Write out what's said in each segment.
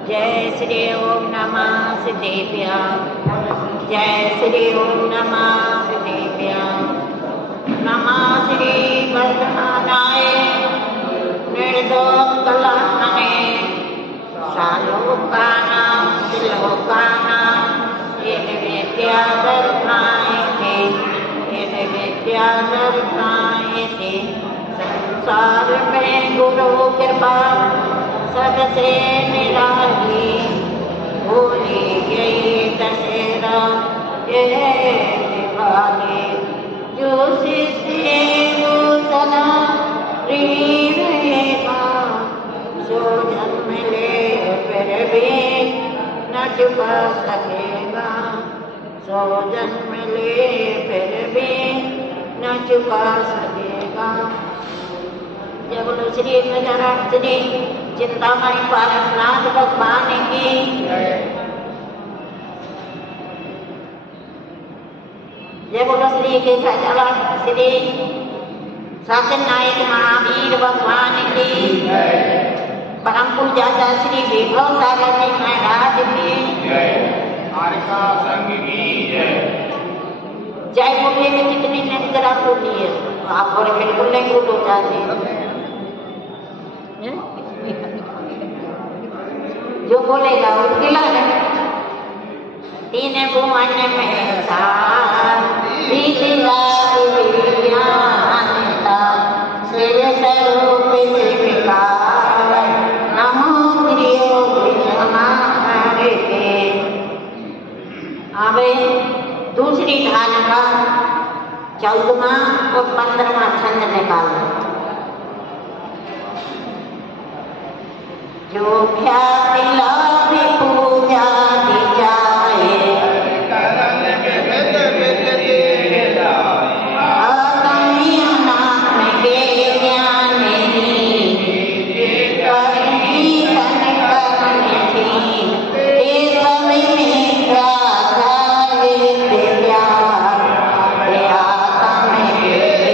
जय श्री ओम नमः सिद्धेभ्यां। जय श्री ओम नमः सिद्धेभ्यां। नमः श्री वर्धमानाय निर्दोष कलहने सालोकानां त्रिलोकानां येन विद्यादर्शायते येन विद्यादर्शायते। संसार में गुरु कृपा सबसे निराली भूली गई दशहरा ये दिवाली। जो शिष्य वो सदा ऋणी रहेगा जो जन्म ले फिर भी न चुका सकेगा जो जन्म ले फिर भी न चुका सकेगा। जय बोलो श्री गजानन श्री चिंतामणि पारसनाथ भगवान की। जय बोलो श्री गजानन श्री शासन नायक महावीर भगवान की। परम पूज्य श्री विभव सागर जी महाराज की। जय बोलिए में कितनी निंद्रा होती है आप और बिल्कुल नहीं हो जाते। जो बोलेगा वो खिला है। तीन भुवन में सिर स्वरूप शिविका नमो प्रियो हमारे। अब दूसरी ढाल का 14वां और 15वां छंद निकालो। जो ख्याति लाभ पूजा दी जाए आत्मी नाम के ज्ञान करनी तन करनी थी ये सब में क्या था विद्या आत्म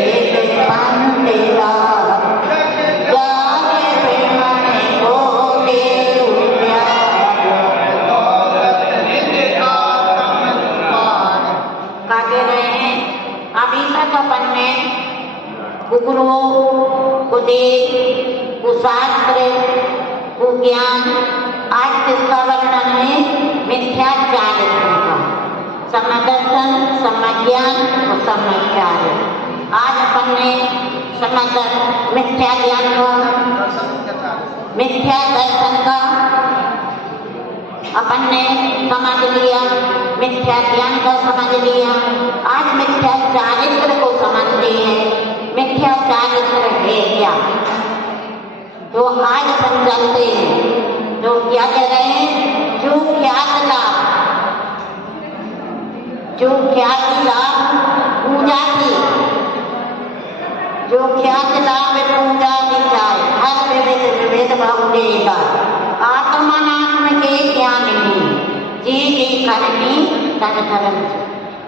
एक पंतेरा गुरुओं को देख कुशास्त्र कुज्ञान। आज किसका वर्णन है? मिथ्याचारित्र का। समदर्शन समज्ञान और समचार। आज अपन ने मिथ्या ज्ञान का मिथ्या दर्शन का अपन ने समझ लिया, मिथ्या ज्ञान को समझ लिया। आज मिथ्या चारित्र को समझते हैं। मिथ्या चारित्र है क्या? तो आज अपन जानते हैं। तो क्या कह रहे हैं? जो ख्यात लाभ पूजा की, जो ख्यात लाभ पूजा की जाए हर विविध भाव देगा आत्मानात्म के ज्ञान में जी करनी तन धर्म।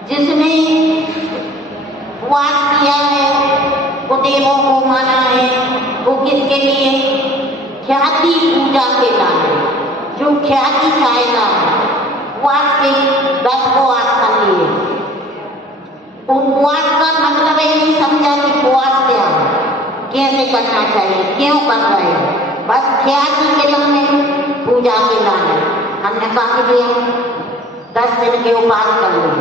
जिसने उपवास किया है वो देवों को माना है, वो किसके लिए? ख्याति पूजा के लिए। जो ख्याति चाहेगा उपवास के 10 उपवास कर लिए। उपवास का मतलब ये नहीं समझा कि उपवास क्या है, कैसे करना चाहिए, क्यों कर रहे हैं। बस ख्याति के लिए पूजा के लिए हमने कहा कि 10 दिन के उपवास कर लिए।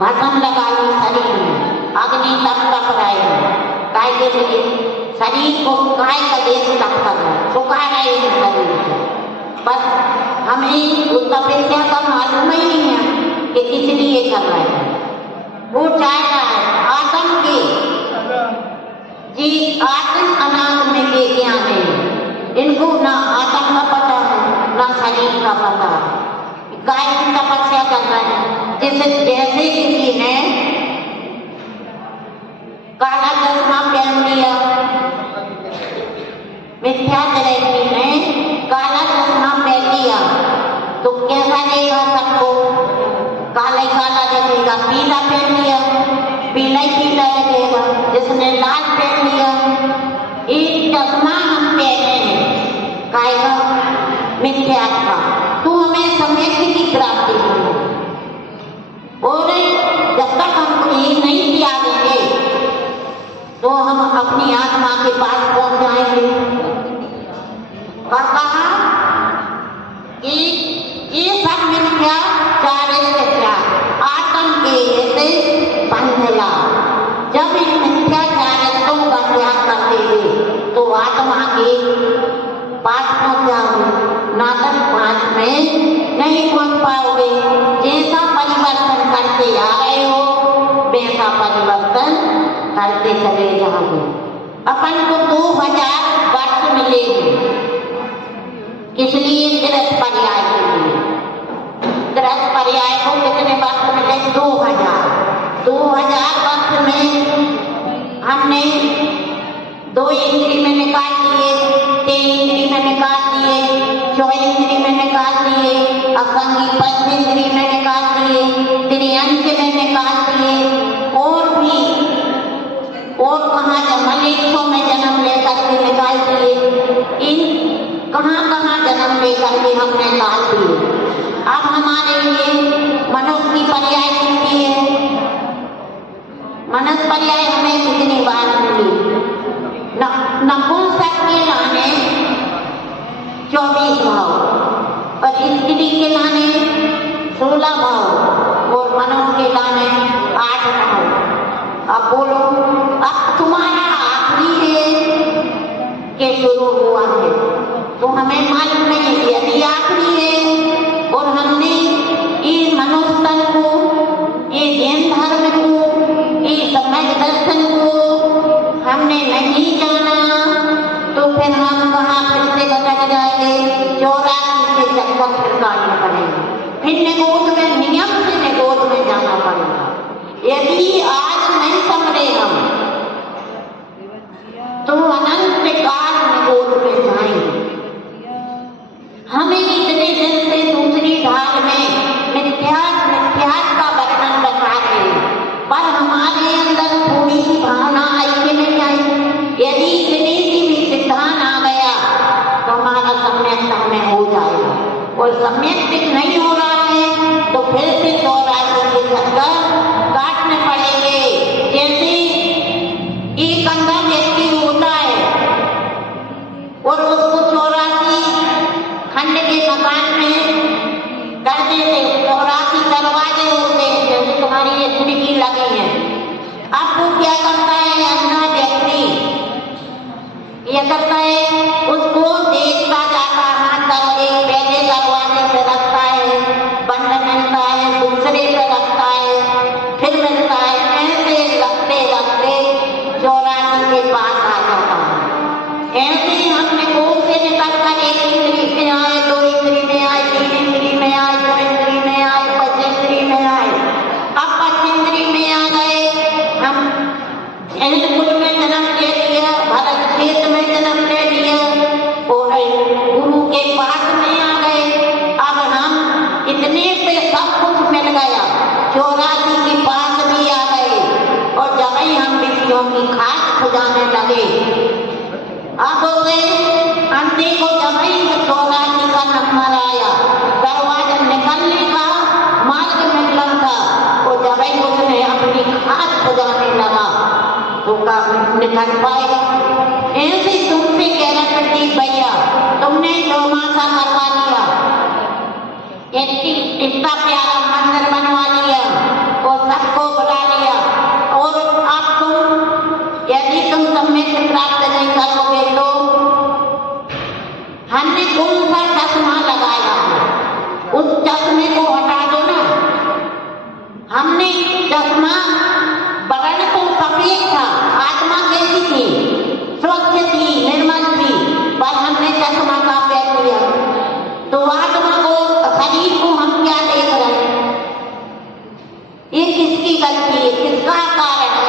भस्म लगा ली शरीर में, अग्नि तप रहे काय के लिए? शरीर को काय का देश तप कर रहे, सुखा रहे हैं शरीर को। बस हमें उस तपस्या का मालूम ही नहीं है कि किस लिए कर रहे हैं। वो चाहता है आत्म के जी आत्म अनात्म के ज्ञान है। इनको ना आत्म का पता है ना शरीर का पता है। काय की तपस्या कर रहे हैं? जैसे किसी ने काला चश्मा पहन लिया, मिथ्या दृष्टि ने काला चश्मा पहन लिया तो कैसा देगा सबको? काला काला दिखेगा। पीला पहन लिया पीला ही पीला लगेगा। जिसने लाल पहन लिया, एक चश्मा हम पहने हैं कायगा मिथ्यात्व का, तो हमें सम्यक की प्राप्ति हो। और जब तक हम ये नहीं त्यागेंगे तो हम अपनी आत्मा के पास पहुंच जाएंगे। और कहा कि ये सब मिथ्या आत्म के जैसे बंधला। जब इन मिथ्याचारित्वों का त्याग कर देंगे तो आत्मा के पास पहुंच जाओगे, नाटक पास में नहीं पहुंच पाओगे। जैसा परिवर्तन करते आ रहे हो वैसा परिवर्तन करते चले जाओगे। अपन को 2000 वर्ष मिलेंगे, किस लिए? तिरस पर्याय के लिए। तिरस पर्याय को कितने वर्ष मिले? 2000 वर्ष में हमने 2 इंद्री में निकाल दिए, 3 इंद्री में निकाल दिए, 4 इंद्री में निकाल दिए, असंगी 5 इंद्री में निकाल दिए, त्रिअंश में निकाल दिए, और कहाँ मलेच्छों में जन्म लेकर के निकाल दिए। इन कहाँ जन्म लेकर के हमने निकाल दिए। अब हमारे लिए मनुष्य की पर्याय कितनी है? मनुष्य पर्याय हमें कितनी बार मिली? नपुंसक के लाने 24 भाव और स्त्री के लाने 16 भाव और मनुष्य के लाने 8 भाव। अब बोलो, अब तुम्हारा आखिरी है कि शुरू हुआ है? तो हमें मालूम नहीं है। यदि आखिरी है और हमने ये मनुष्य तन को, ये जैन धर्म को, ये सम्यक दर्शन को हमने नहीं जाना तो फिर हम कहाँ फिर से भटक जाएंगे। 84 के चक्कर फिर काटने पड़ेंगे, फिर निगोद में, नियम से निगोद में जाना पड़ेगा। यदि आज नहीं समझे हम तो अनंत काल निगोद में जाएंगे। हमें इतने दिन से दूसरी ढाल में मिथ्यास का वर्णन बता रहे, पर हमारे अंदर थोड़ी सी भावना आई कि नहीं आई। यदि इतनी सी भी सिद्धांत आ गया तो हमारा सम्यक में हो जाएगा, और सम्यक नहीं हो रहा है तो फिर से 84 के चक्कर काटने पड़ेंगे। जैसे एक अंधा व्यक्ति होता है और उसको 84 खंड के मकान में कर देते, 84 दरवाजे होते हैं जैसे तुम्हारी ये खिड़की लगी है। अब वो क्या करता है? अंधा व्यक्ति ये करता है, उसको देखता जाता, हाथ करके पहले दरवाजे पे रखता है, बंद मिलता है, दूसरे पे रखता है, फिर मिलता है, ऐसे रखते रखते 84 के पास आ जाता है। ऐसे ही हमने गोद से निकल कर 1 इंद्री में आए, 2 इंद्री में आए, 3 इंद्री में आए, 4 इंद्री में आए, 5 इंद्री में आए। अब 5 इंद्री में आ गए हम, कुल में जन्म ले लिया, भरत क्षेत्र में जन्म ले लिया और गुरु के पास में आ गए। अब हम इतने पे सब कुछ मिल गया, 84 के पास भी आ गए, और जब ही हम विषयों की खाद खुजाने लगे, अब अंधे को जब ही 84 का नंबर आया, दरवाजा निकलने का मार्ग मिलना था, और जब ही उसने अपनी खाद खुजाने लगा तो निकल पाएगा। ऐसे तुमसे कह रहा प्रदीप भैया, तुमने चौमासा करवा लिया, इतना प्यारा मंदिर बनवा लिया और सबको बुला लिया, और अब तुम यदि तुम सम्यक प्राप्त नहीं करोगे तो हमने कौन सा चश्मा लगाया है, उस चश्मे को हटा दो ना। हमने चश्मा वर्ण तो सफेद था, आत्मा कैसी थी? स्वच्छ थी, निर्मल थी, पर हमने चश्मा का पहन लिया तो आत्मा को, शरीर को हम क्या देख रहे हैं? ये किसकी गलती है? किसका कारण है?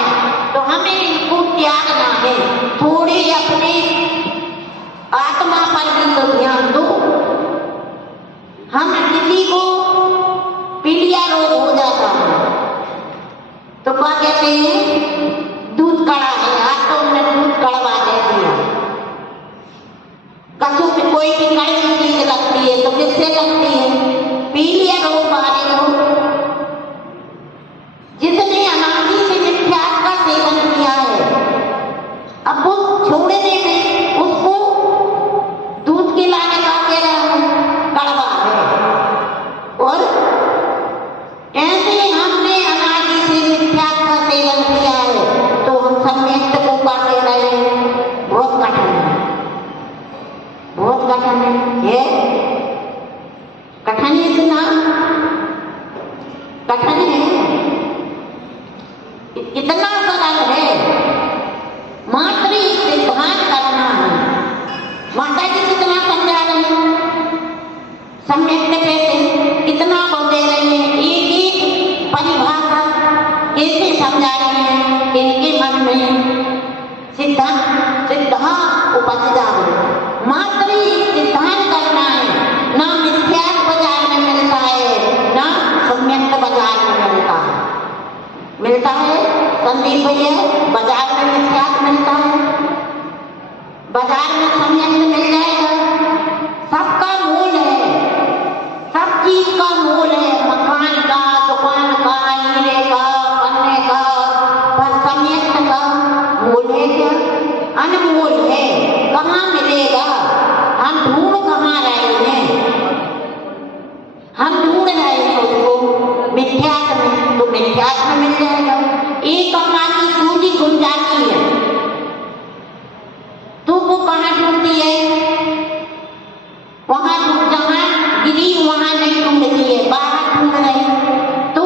तो हमें इनको त्यागना है। थोड़ी अपने आत्मा पर भी तो ध्यान दो। हम किसी को पीलिया रोग हो जाता है तो क्या कहते हैं? दूध कड़ा है, आज तो हमने अब वो छोड़ने में उसको दूध खिलाने का तेरा कड़वा है। और ऐसे हमने अनादि से मिथ्या का सेवन किया है तो हम सम्यक को पाते रहे। बहुत कठिन है, बहुत कठिन है। ये कठिन इतना कठिन है, इतना सरल है। मात्र सिद्धांत करना है। माता जी कितना समझा रही हैं, सम्यक कैसे कितना बोल दे रही है, एक एक परिभाषा कैसे समझा रही है। इनके मन में सिद्धांत उपज जाए। मात्र सिद्धांत करना है। ना मिथ्या बाजार में मिलता है, ना सम्यक बाजार में मिलता है। संदीप भैया, बाजार में मिथ्या मिलता है, बाजार में सम्यक मिल जाएगा। सबका मूल है, सब चीज का मूल है। मकान का, दुकान का, हीरे का, पन्ने का, पर सम्यक का मूल है क्या? अनमोल है। कहाँ मिलेगा? हम ढूंढ कहाँ रहे हैं? हम ढूंढ रहे हैं उसको मिथ्यात्व में, तो मिथ्यात्व में मिल जाएगा। एक अम्मा की सूजी गुम जाती है तो वो कहाँ ढूंढती है? वहां जहां गिरी वहां नहीं ढूंढती है, बाहर ढूंढ रही। तो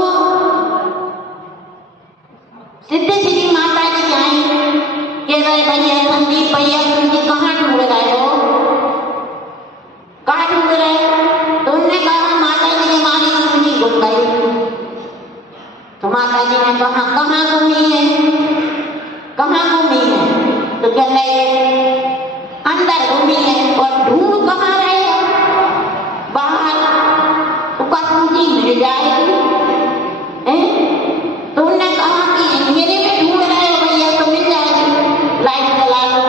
सिद्ध श्री माता जी आई, कह रहे भैया संदीप भैया सूजी कहाँ ढूंढ रहे हो, कहाँ ढूंढ रहे हो? तो उन्होंने कहा माता जी हमारी सूजी गुम गई। तो माता जी ने कहा कहाँ घूमी है, कहाँ घूमी है? तो कह रहे अंदर घूमी है। और ढूंढ कहाँ रहे हो? बाहर। तो सूजी मिल जाएगी। तो उन्होंने कहा कि मेरे में ढूंढ रहे हो भैया तो मिल जाएगी, लाइट जला लो।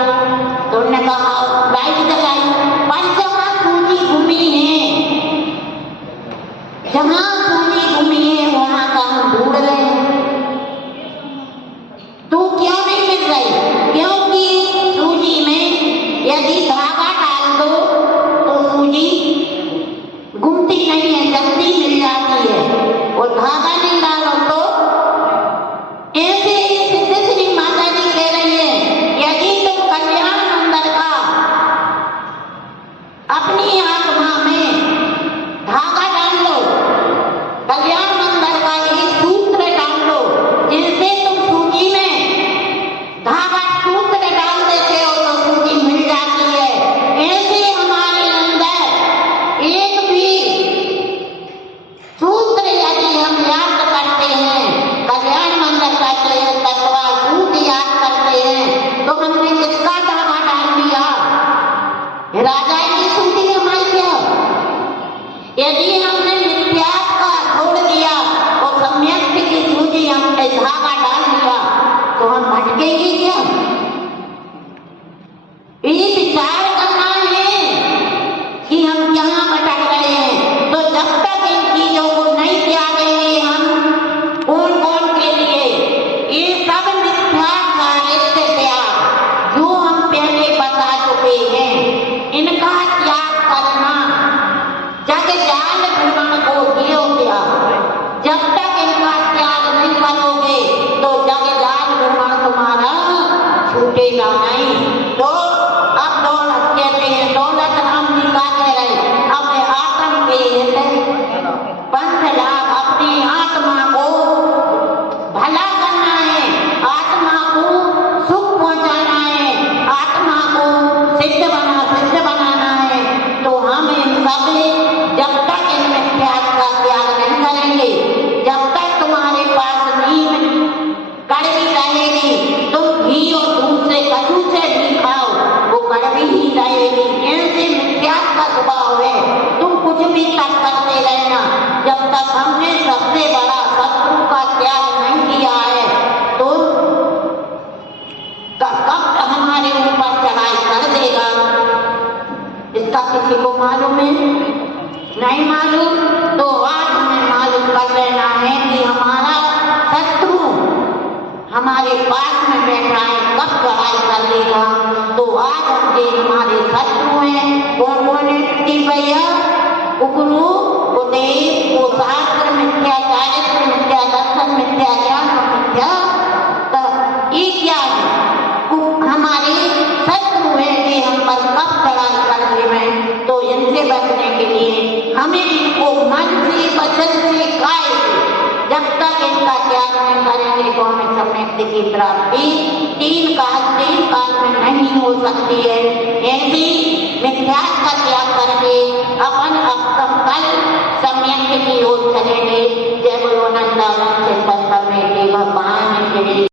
तो उन्होंने कहा लाइट जलाई, पर जहाँ सूजी घूमी है, जहाँ सूजी घूमी है वहां का हम ढूंढ रहे हैं। तो क्यों नहीं मिल रही? क्योंकि सूजी में यदि धागा डाल दो तो सूजी घूमती नहीं है, जल्दी मिल जाती है। और धागा नहीं डालो तो ऐसे ही सिद्ध श्री माता जी कह रही है, यदि तुम कल्याण मंदिर का अपनी आत्मा में धागा डाल लो, कल्याण मंदिर का एक सूत्र डाल लो, जिनसे तुम सूजी में धागा सूत्र डाल देते हो तो सूजी मिल जाती है। ऐसे हमारे अंदर एक भी सूत्र यदि हम याद करते हैं, कल्याण मंदिर का तत्वा सूत्र याद करते हैं, तो हमने किसका धागा डाल दिया? राजा की सूजी हमारी क्या? यदि हमने मिथ्या का छोड़ दिया और सम्यक की सूजी हमने धागा डाल दिया तो हम भटकेंगे क्या? ये विचार करना है कि हम कहाँ भटक रहे हैं। तो जब तक इन चीजों को नहीं त्यागेंगे हम कौन कौन के लिए, ये सब मिथ्या का नित्य त्याग जो हम पहले बता चुके हैं, इनका त्याग करना। जग जाल भ्रमण को दियो क्या, जब तक इनका त्याग नहीं करोगे तो जग जाल भ्रमण तुम्हारा छूटेगा नहीं। तो अब दौलत कहते हैं, दौलत राम जी का कह रहे अपने आत्म के पंथ लाभ, अपनी आत्मा को भला करना है, आत्मा को सुख पहुंचाना है, आत्मा को सिद्ध बनाना है। तो हम इन सब जब तक इनमें त्याग का त्याग नहीं करेंगे, जब तक तुम्हारे पास नींद कड़वी रहेगी, तुम घी और दूध से कद्दू से भी खाओ वो कड़वी ही रहेगी। ऐसे मिथ्या का स्वभाव है, तुम कुछ भी तब करते रहना। जब तक हमने सबसे बड़ा शत्रु का त्याग नहीं किया है तो कब हमारे ऊपर चढ़ाई कर देगा इसका किसी को मालूम है? नहीं मालूम। तो आज हमें मालूम कर लेना है कि हमारा शत्रु हमारे पास में बैठा है, कब चढ़ाई कर करेगा। तो आज हम जो हमारे शत्रु हैं, कौन कौन है पृथ्वी भैया? कुकरू, कुदेव, कुशास्त्र मिथ्या, चारित्र मिथ्या, दर्शन मिथ्या, ज्ञान मिथ्या। तो ये क्या है? हमारे शत्रु है, ये हम पर कब चढ़ाई कर रहे हैं। तो इनसे बचने के लिए हमें इनको मन से, वचन से, काय से जब तक इनका त्याग नहीं करेंगे तो हमें सम्यक्ति की प्राप्ति तीन काल में नहीं हो सकती है। ऐसी मिथ्यास का त्याग करके अपन कल सम्यक्ति की ओर चलेंगे। जय बोलो नंदानंद से भगवान के